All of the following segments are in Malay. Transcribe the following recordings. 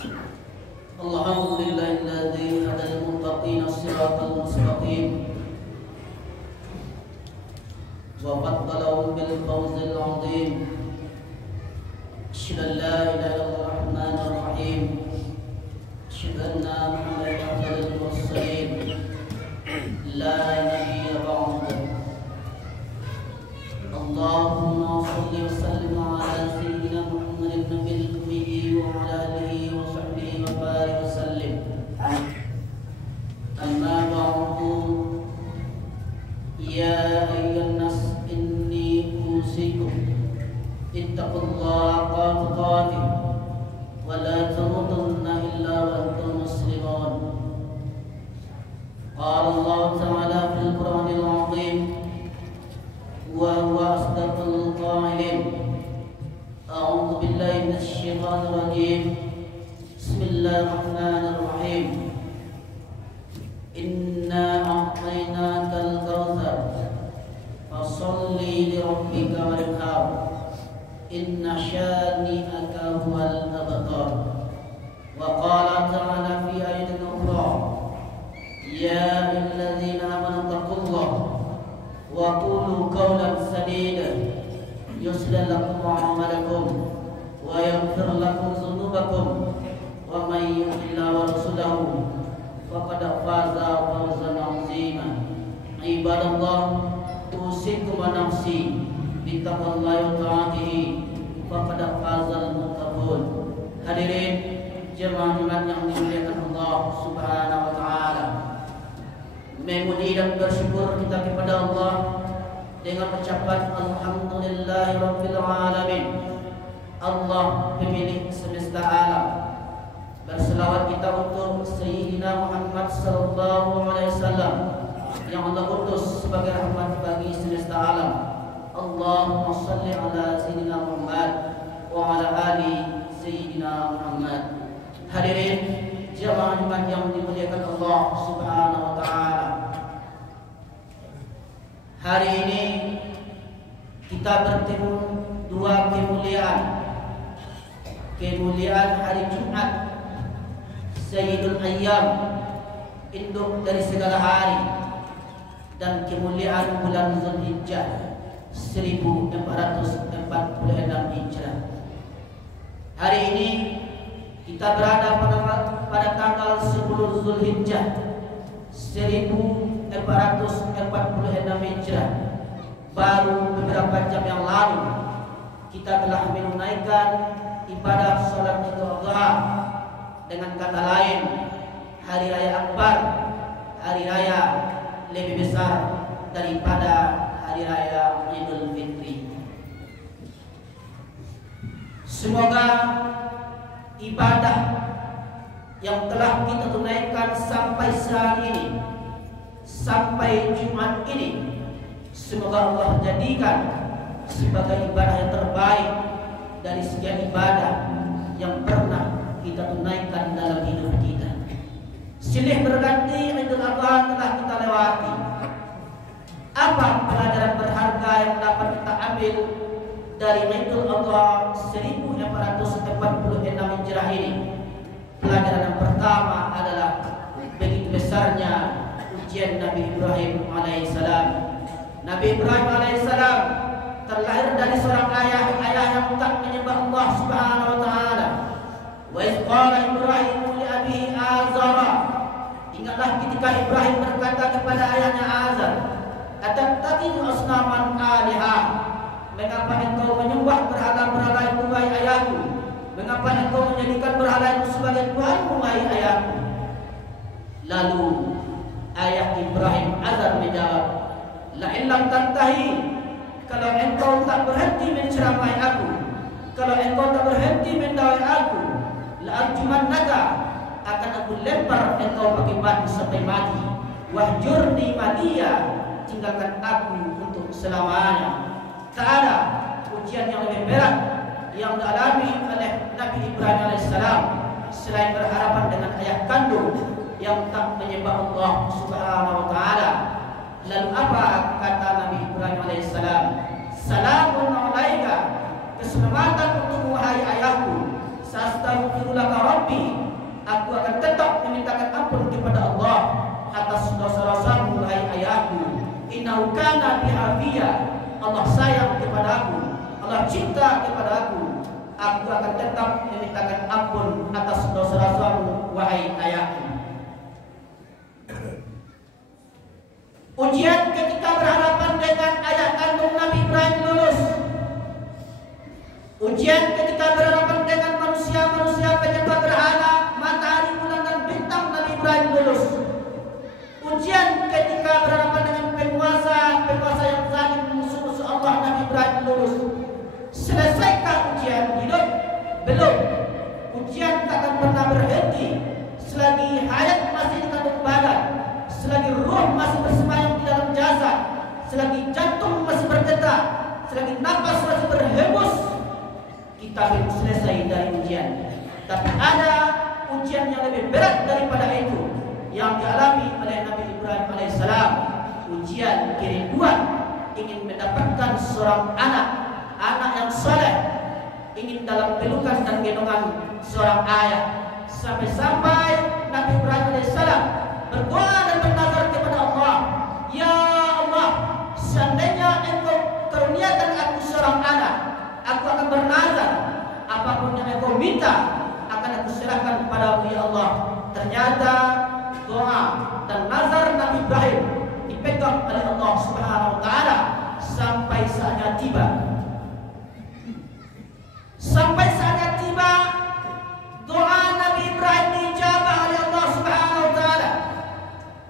Alhamdulillahilladzi hadal muttaqina as-siratal mustaqim wa faddalahum bil fawzil 'azim. Asyhadu an la ilaha illallah rahmanir rahim. Asyhadu anna Muhammadan abduhu wa rasuluh. La nabiyya ba'dahu. Allahumma shalli wa sallim ala sayyidina Muhammadin nabiyil ummi wa ala alihi wa sahbihi wa barik wa sallim. Amma ba'du. Ya ayyuhan nas inni usikum ittaqullaha haqqa tuqatih wa la tamutunna illa wa antum muslimun. Qala Allah ta'ala fil Qur'anil 'azim wa huwa asdaqul qa'ilin. A'udzu billahi minasy syaithanir rajim. Bismillahirrahmanirrahim. Inna a'tainakal kautsar fasholli li rabbika wanhar. Inna syani'aka huwal abtar. Wa qala ta'ala fi ayatin ukhra. Ya ayyuhalladzina amanu taqullaha wa qulu qawlan sadida yuslih lakum a'malakum wa yaghfir lakum dhunubakum wa may yuti'illah wa rasulahu faqad faza fawzan 'azima. Ibadallah, usikum wa nafsi bittaqwallahi wa ta'atihi faqad fazal muttaqun. Hadirin jemaah yang dimuliakan Allah Subhanahu wa taala, memuji dan bersyukur kita kepada Allah dengan ucapan alhamdulillahirabbil alamin. Allah pemilik semesta alam. Berselawat kita untuk Sayyidina Muhammad sallallahu alaihi wasallam yang Allah utus sebagai rahmat bagi semesta alam. Allahumma shalli ala Sayyidina Muhammad wa ala ali Sayyidina Muhammad. Hadirin jemaah yang dimuliakan Allah Subhanahu wa taala, hari ini kita bertemu dua kemuliaan. Kemuliaan hari Jumat, Sayyidul Ayyam, induk dari segala hari, dan kemuliaan bulan Zulhijjah 1446 Hijrah. Hari ini kita berada pada tanggal 10 Zulhijjah 1446 Hijrah. Baru beberapa jam yang lalu kita telah menunaikan ibadah salat Idul Adha, dengan kata lain hari raya Akbar, hari raya lebih besar daripada hari raya Idul Fitri. Semoga ibadah yang telah kita tunaikan sampai saat ini, sampai Jumat ini, semoga Allah jadikan sebagai ibadah yang terbaik dari sekian ibadah yang pernah kita tunaikan dalam hidup kita. Silih berganti Idul Adha telah kita lewati. Apa pelajaran berharga yang dapat kita ambil dari Idul Adha 1446 Hijrah ini? Pelajaran yang pertama adalah begitu besarnya ujian Nabi Ibrahim alaihissalam. Nabi Ibrahim alaihissalam terlahir dari seorang ayah yang tak menyembah Allah Subhanahu wa taala. Wa idh qala Ibrahim li abihi Azara. Ingatlah ketika Ibrahim berkata kepada ayahnya Azar, "Atattakhidhu asnaman alihah?" Mengapa engkau menyembah berhala-berhala itu, wahai ayahku? Mengapa engkau menjadikan berhala itu sebagai Tuhanmu, wahai ayahku? Lalu ayah Ibrahim Azar menjawab, "La illam tantahi," kalau engkau tak berhenti menceramai aku, kalau engkau tak berhenti mendakwahi aku, la arjumannaka, akan aku lempar engkau pakai batu sampai mati. Wahjurni maliya, tinggalkan aku untuk selamanya. Tak ada ujian yang lebih berat yang dialami oleh Nabi Ibrahim alaihissalam selain berhadapan dengan ayah kandung yang tak menyembah Allah Subhanahu wa taala. Lalu apa kata Nabi Ibrahim alaihissalam? "Salamun alaika," keselamatan untukmu wahai ayahku. "Sastaghfiru laka rabbi," engkau cinta kepadaku, aku akan tetap memintakan ampun atas dosa-dosamu, wahai ayahku. Ujian ketika berhadapan dengan ayah kandung Nabi Ibrahim lulus. Ujian ketika berhadapan dengan manusia-manusia penyembah berhala, matahari, bulan dan bintang, Nabi Ibrahim lulus. Ujian ketika berhadapan dengan penguasa yang zalim, musuh-musuh Allah, Nabi Ibrahim lulus. Selesaikah ujian hidup? Belum. Ujian tak akan pernah berhenti selagi hayat masih di kandung badan, selagi ruh masih bersemayam di dalam jasad, selagi jantung masih berdetak, selagi nafas masih berhembus, kita belum selesai dari ujian. Tapi ada ujian yang lebih berat daripada itu yang dialami oleh Nabi Ibrahim alaihissalam. Ujian kerinduan ingin mendapatkan seorang anak yang saleh, ingin dalam pelukan dan gendongan seorang ayah. Sampai-sampai Nabi Ibrahim alaihissalam berdoa dan bernazar kepada Allah, ya Allah, seandainya engkau karuniakan aku seorang anak, aku akan bernazar, apapun yang engkau minta akan aku serahkan kepadamu ya Allah. Ternyata doa dan nazar Nabi Ibrahim dipegang oleh Allah Subhanahu wa taala sampai saatnya tiba. Sampai saatnya tiba, doa Nabi Ibrahim dijawab oleh Allah Subhanahu wa taala.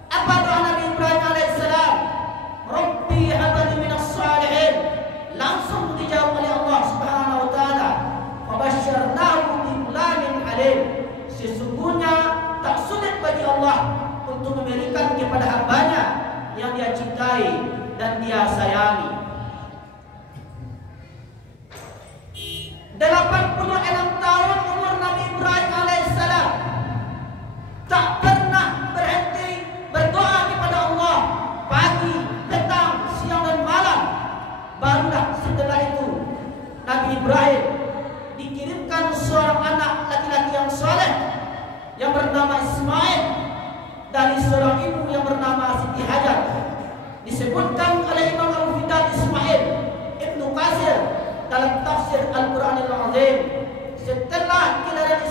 Apa doa Nabi Ibrahim alaihissalam? Rabbi habli minas salihin. Langsung dijawab oleh Allah Subhanahu wa taala. Fabasyarnahu bighulamin alim. Sesungguhnya tak sulit bagi Allah untuk memberikan kepada hambanya yang dia cintai dan dia sayangi. 86 tahun umur Nabi Ibrahim alaihissalam, tak pernah berhenti berdoa kepada Allah pagi, petang, siang dan malam. Barulah setelah itu Nabi Ibrahim dikirimkan seorang anak laki-laki yang saleh yang bernama Ismail dari seorang ibu yang bernama Siti Hajar. Disebutkan oleh Imam Al-Fidal Ismail Ibnu Qasir dalam tafsir Al-Quranil Azim, setelah kelahiran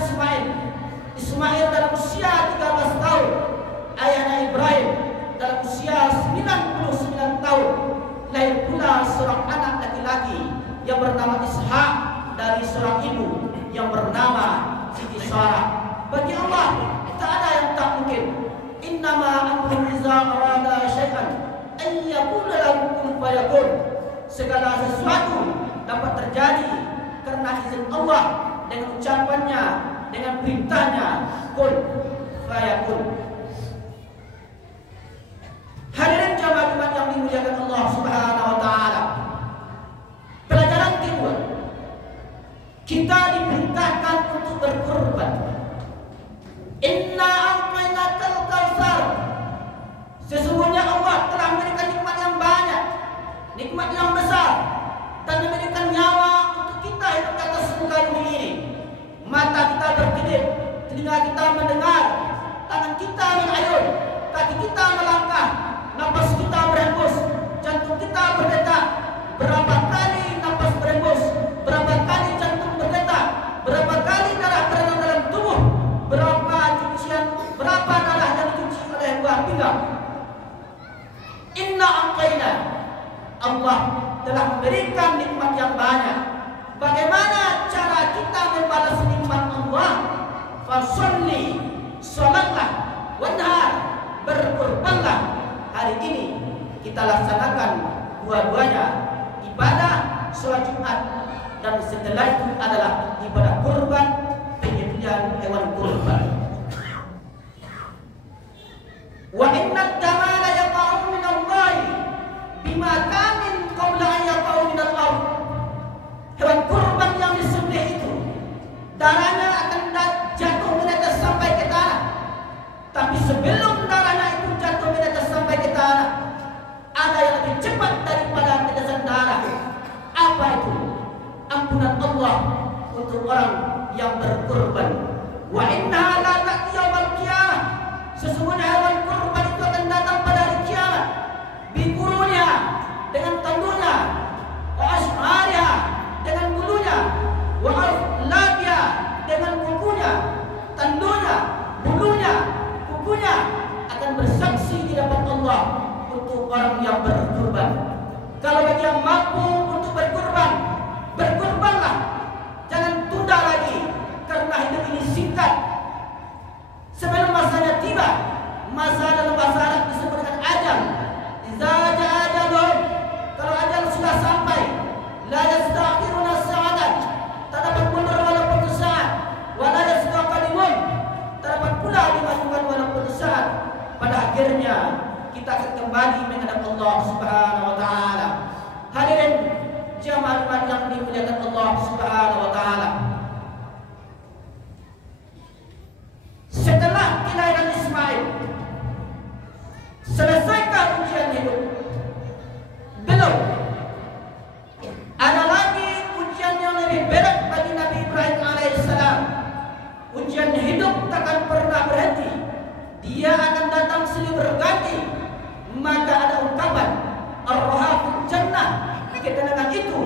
Ismail dalam usia 13 tahun, ayahnya Ibrahim dalam usia 99 tahun, lahir pula seorang anak laki-laki yang bernama Ishak dari seorang ibu yang bernama Siti Sarah. Bagi Allah tak ada yang tak mungkin. Innama amru iza arada syai'an an yaqula lahu kun fayakun. Segala sesuatu dapat terjadi karena izin Allah dengan ucapannya, dengan perintahnya, kun fayakun. Hadirin jamaah Jumat yang dimuliakan Allah Subhanahu wa taala. Pelajaran kedua, kita diperintahkan untuk berkorban. Inna a'tainakal kautsar. Sesungguhnya Allah telah memberikan nikmat yang banyak, nikmat yang besar, dan memberikan nyawa untuk kita hidup di atas muka bumi ini. Mata kita berkedip, telinga kita mendengar, tangan kita mengayun, kaki kita melangkah, napas kita berhembus, jantung kita berdetak. Berapa kali napas berhembus, berapa kali jantung berdetak, berapa kali darah beredar dalam tubuh, berapa darah yang dicuci oleh buah pinggang. Inna a'taina. Allah telah memberikan nikmat yang banyak. Bagaimana cara kita membalas nikmat Allah? Fasolli, sholatlah, wanhar, berkorbanlah. Hari ini kita laksanakan dua-duanya, ibadah sholat Jumat, dan setelah itu adalah ibadah kurban, penyembelihan hewan kurban. Wa inna damala yaqa'u min Allah bima kamin qabla an yaqa'u min al-ard. Hewan kurban yang disembelih itu darahnya akan jatuh ke atas sampai ke tanah. Tapi sebelum darahnya itu jatuh ke atas sampai ke tanah, ada yang lebih cepat daripada tetesan darah. Apa itu? Ampunan Allah untuk orang yang berkorban. Wa inna la ta'ti yaumal qiyamah. Sesungguhnya hewan kurban itu akan datang pada hari kiamat. Bikurunnya, dengan tandurnya, wa asmariha, dengan orang yang berkurban. Kalau bagi yang mampu untuk berkurban, berkurbanlah. Jangan tunda lagi, karena hidup ini singkat. Sebelum masanya tiba, masa dalam bahasa Arab disebut dengan ajal. Idza jaa ajaluhum, kalau ajal sudah sampai, la yastakhiruna sa'atan, tak dapat mundur walaupun sesaat, wa la yastaqdimun, tak dapat pula dimajukan walaupun sesaat. Pada akhirnya kita akan kembali menghadap Allah Subhanahu wa taala. Hadirin jamaah yang dimuliakan Allah Subhanahu wa taala. Setelah kelahiran Ismail, selesaikah ujian hidup? Belum. Ada lagi ujian yang lebih berat bagi Nabi Ibrahim alaihissalam. Ujian hidup takkan pernah berhenti. Dia akan datang silih berganti. Maka ada ungkapan ar-rahaful jannah, ketenangan itu,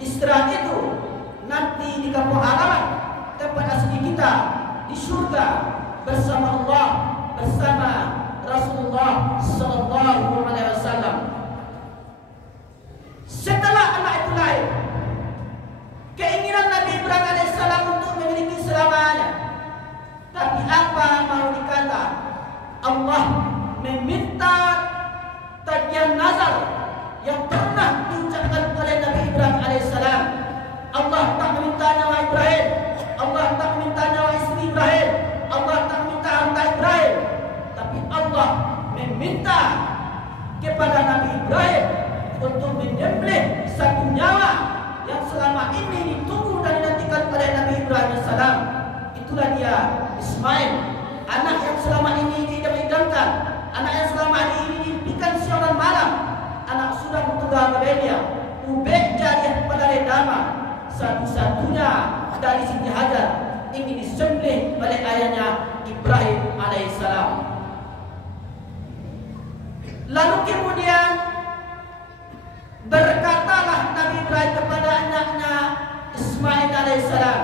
istirahat itu nanti di kampung halaman, tempat asli kita di surga bersama Allah, bersama Rasulullah sallallahu alaihi wasallam. Setelah anak itu lahir, keinginan Nabi Ibrahim alaihissalam untuk memiliki selamanya. Tapi apa mau dikata? Allah meminta tajian nazar yang pernah diucapkan oleh Nabi Ibrahim alaihissalam. Allah tak meminta nyawa Ibrahim, Allah tak meminta nyawa istri Ibrahim, Allah tak meminta harta Ibrahim, tapi Allah meminta kepada Nabi Ibrahim untuk menyembelih satu nyawa yang selama ini ditunggu dan dinantikan oleh Nabi Ibrahim alaihissalam. Itulah dia Ismail, anak yang selama ini diidam-idamkan, anak yang selama ini diimpikan siang dan malam, anak sudah tunggal Babelnya, ubek jariah pada Redama, satu-satunya dari Siti Hajar ingin disembelih oleh ayahnya Ibrahim alaihissalam. Lalu kemudian berkatalah Nabi Ibrahim kepada anaknya Ismail alaihissalam,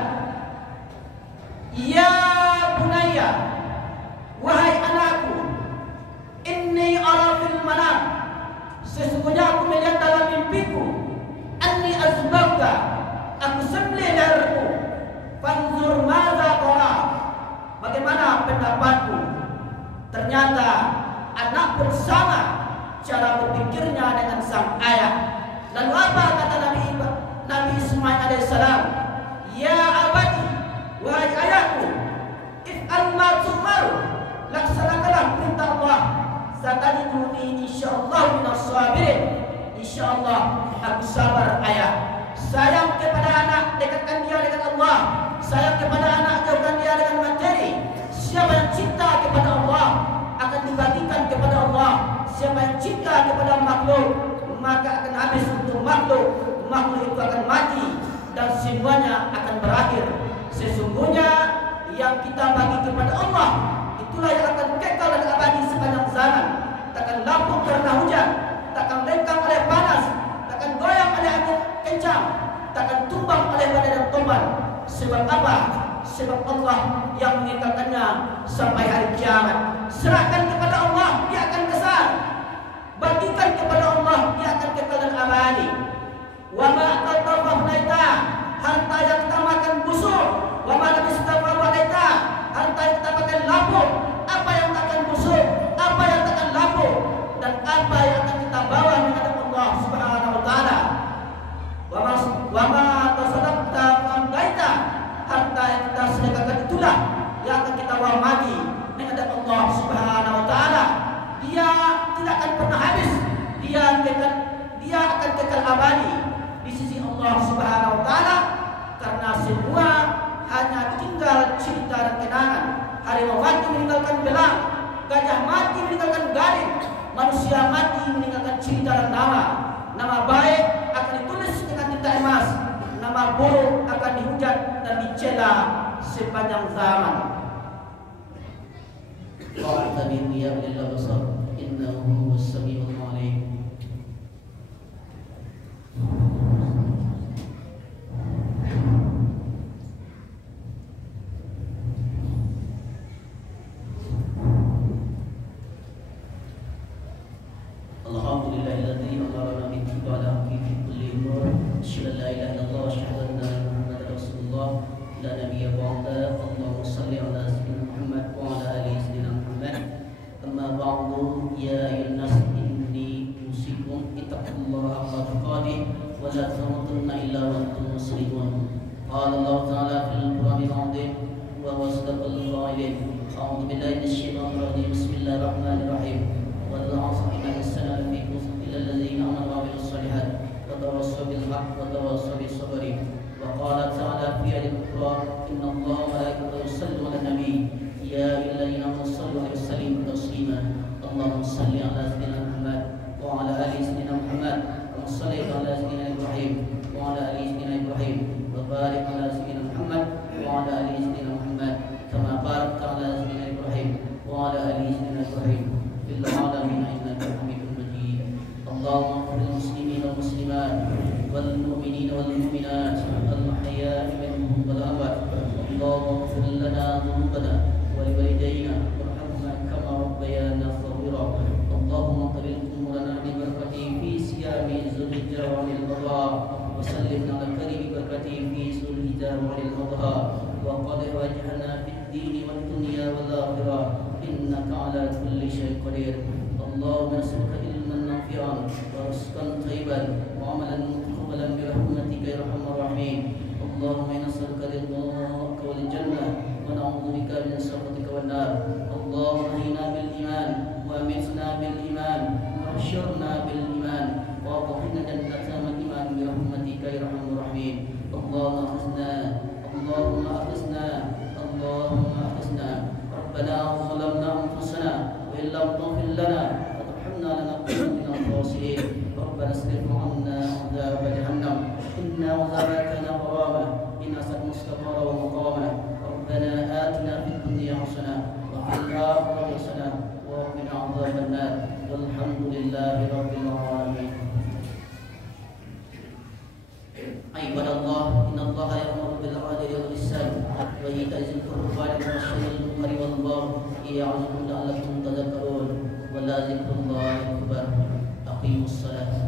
ya bunayya, wahai anakku, inni ara fil manam, sesungguhnya aku melihat dalam mimpiku, anni azbauka, aku sembelih lehermu, fanzur madza tara, bagaimana pendapatku? Ternyata anak bersama cara berpikirnya dengan sang ayah. Lalu apa kata Nabi Ismail alaihissalam? Ya abadi, wahai ayahku, if'al ma tu'mar, laksanakanlah perintah Allah, satajiduni insyaallah minas sabirin, insyaallah aku sabar ayah. Sayang kepada anak, dekatkan dia dengan Allah. Sayang kepada anak, jauhkan dia dengan materi. Siapa yang cinta kepada Allah akan dibagikan kepada Allah. Siapa yang cinta kepada makhluk, maka akan habis untuk makhluk. Makhluk itu akan mati dan semuanya akan berakhir. Sesungguhnya yang kita bagi kepada Allah, itulah yang akan kekal dan abadi sepanjang zaman. Takkan lapuk karena hujan, takkan lengkang oleh panas, takkan goyang oleh angin kencang, takkan tumbang oleh badai dan tombak. Sebab apa? Sebab Allah yang mengekalkannya sampai hari kiamat. Serahkan kepada Allah, dia akan kesal. Bagikan kepada Allah, dia akan kekal dan abadi. Wa ma atafafnaita, harta yang kita makan busuk. Wa ma labistafafnaita, harta yang kita makan lapuk. Apa yang takkan busuk, apa yang takkan lapuk, dan apa yang akan kita bawa menghadap Allah Subhanahu wa taala. Wa ma tasaddaqta famdaita, harta yang kita sedekahkan itulah yang akan kita bawa mati menghadap Allah Subhanahu wa taala. Dia tidak akan pernah habis. Dia akan kekal abadi di sisi Allah Subhanahu wa taala, karena semua hanya tinggal cerita dan kenangan. Harimau mati meninggalkan belang, gajah mati meninggalkan garing, manusia mati meninggalkan cerita dan nama. Nama baik akan ditulis dengan tinta emas, nama buruk akan dihujat dan dicela sepanjang zaman. Wa tabi'u ya lillah basar, innahu huwas samiul alim. Alhamdulillah. لا نبي بعده اللهم صل على سيدنا محمد وعلى آل سيدنا محمد أما بعد يا أيها الناس إني أوصيكم اتقوا الله حق تقاته ولا تموتن إلا وأنتم مسلمون قال الله تعالى في القرآن العظيم وهو أصدق القائلين أعوذ بالله من الشيطان الرجيم بسم الله الرحمن الرحيم والعصر إن الإنسان لفي خسر إلا الذين آمنوا وعملوا الصالحات وتواصوا بالحق وتواصوا بالصبر وقال تعالى في آية أخرى إن الله وملائكته يصلون على النبي يا أيها الذين آمنوا صلوا عليه وسلموا تسليما اللهم صل على سيدنا محمد وعلى آل سيدنا محمد كما صليت على سيدنا إبراهيم وعلى آل سيدنا إبراهيم وبارك على سيدنا محمد وعلى آل سيدنا محمد كما باركت على سيدنا إبراهيم وعلى آل سيدنا إبراهيم في العالمين إنك حميد مجيد اللهم اغفر للمسلمين والمسلمات والمؤمنين والمؤمنات الأحياء منهم والأموات اللهم اغفر لنا ذنوبنا ولوالدينا وارحمنا كما ربيانا صغيرا اللهم قبل أمورنا ببركته في صيام ذي الحجة والأضحى وسلمنا على كريم بركته في ذي الحجة والأضحى وقد واجهنا في الدين والدنيا والآخرة إنك على كل شيء قدير اللهم نسألك علما نافعا ورزقا طيبا وعملا متقبلا برحمتك يا أرحم الراحمين اللهم إنا نسألك رضاك والجنة ونعوذ بك من سخطك والنار اللهم احينا بالإيمان وأمتنا بالإيمان واحشرنا بالإيمان وأدخلنا جنة الإيمان برحمتك يا أرحم الراحمين اللهم أخذنا ربنا ظلمنا أنفسنا وإن لم تغفر لنا وترحمنا لنكونن من الخاسرين ربنا اصرف عنا عذاب جهنم إن عذابها كان غراما إنها ساءت مستقرا ومقاما ربنا آتنا في الدنيا حسنة وفي الآخرة حسنة وقنا عذاب النار والحمد لله رب العالمين. عباد الله إن الله يأمر بالعدل والإحسان وإيتاء ذي القربى والبشر والمنكر والبغي يعظكم لعلكم تذكرون ولذكر الله أكبر أقيموا الصلاة